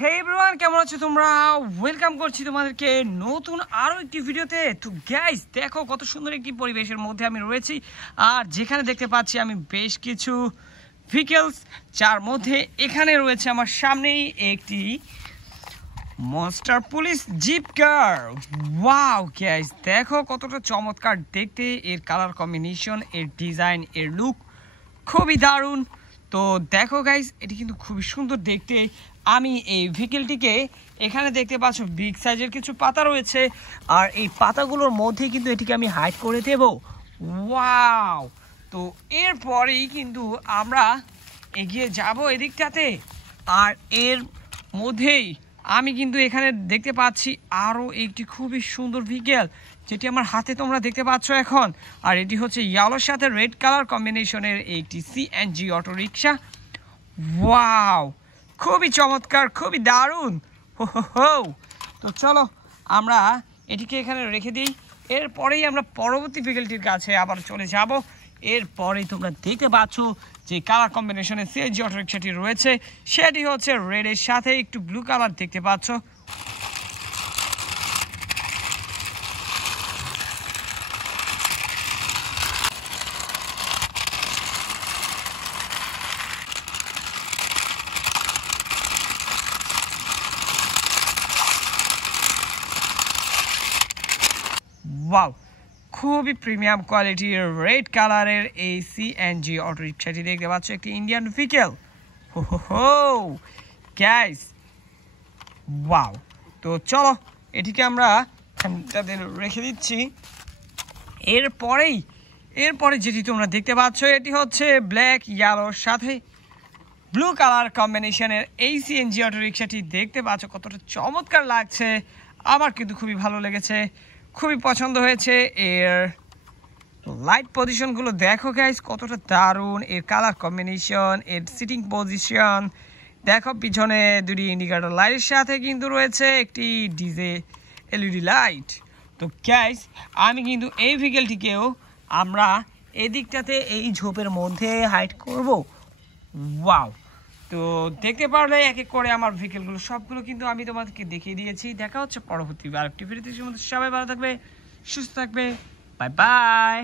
হে everyone, কেমন আছো তোমরা? ওয়েলকাম করছি তোমাদেরকে নতুন আরো একটি ভিডিওতে। তো গাইস, দেখো কত সুন্দর একটি পরিবেশের মধ্যে আমি রয়েছি, আর যেখানে দেখতে পাচ্ছি আমি বেশ কিছু ভেহিকলস, যার মধ্যে এখানে রয়েছে আমার সামনেই একটি মনস্টার পুলিশ জিপ কার। ওয়াও গাইস, দেখো কতটা চমৎকার দেখতে, এর কালার কম্বিনেশন, এর ডিজাইন, এর লুক খুবই দারুণ। তো দেখো গাইস, এটি কিন্তু খুবই সুন্দর দেখতে। আমি এই ভেহিকেলটিকে এখানে দেখতে পাচ্ছ বিগ সাইজের কিছু পাতা রয়েছে, আর এই পাতাগুলোর মধ্যে কিন্তু এটিকে আমি হাইড করে দেব। ওয়াও! তো এরপরেই কিন্তু আমরা এগিয়ে যাব এদিকটাতে, আর এর মধ্যেই আমি কিন্তু এখানে দেখতে পাচ্ছি আরও একটি খুবই সুন্দর ভেহিকেল, যেটি আমার হাতে তোমরা দেখতে পাচ্ছ এখন। আর এটি হচ্ছে ইয়েলোর সাথে রেড কালার কম্বিনেশনের একটি সিএনজি অটো রিক্সা। ওয়াও, খুবই চমৎকার, খুবই দারুণ। হো। তো চলো আমরা এটিকে এখানে রেখে দিই, এরপরেই আমরা পরবর্তী ভেহিকেলটির কাছে আবার চলে যাব। এরপরেই তোমরা দেখতে পাচ্ছ যে কালার কম্বিনেশনের সিএনজি অটো রিক্সাটি রয়েছে, সেটি হচ্ছে রেডের সাথে একটু ব্লু কালার দেখতে পাচ্ছ। ওয়াও, খুবই প্রিমিয়াম কোয়ালিটির রেড কালারের এই সিএনজি অটো রিক্সাটি দেখতে পাচ্ছ, একটি ইন্ডিয়ান ভেহিকেল। হো গাইস, ওয়াও! তো চলো এটিকে আমরা তাদের রেখে দিচ্ছি। এরপরে যেটি তোমরা দেখতে পাচ্ছ, এটি হচ্ছে ব্ল্যাক ইয়েলোর সাথে ব্লু কালার কম্বিনেশনের এই সিএনজি অটো রিক্সাটি দেখতে পাচ্ছ কতটা চমৎকার লাগছে। আমার কিন্তু খুবই ভালো লেগেছে, খুবই পছন্দ হয়েছে। এর লাইট পজিশনগুলো দেখো গাইস, কতটা দারুণ, এর কালার কম্বিনেশন, এর সিটিং পজিশন দেখো। পিছনে দুটি ইন্ডিকেটর লাইটের সাথে কিন্তু রয়েছে একটি ডিজে এলইডি লাইট। তো গাইস, আমি কিন্তু এই ভেহিকেলটিকেও আমরা এদিকটাতে এই ঝোপের মধ্যে হাইড করব। ওয়াও! তো দেখতে পারলে এক এক করে আমার ভেহিকেলগুলো সবগুলো কিন্তু আমি তোমাদেরকে দেখিয়ে দিয়েছি। দেখা হচ্ছে পরবর্তী আরেকটি ভিডিওতে। সবাই ভালো থাকবে, সুস্থ থাকবে। Bye bye.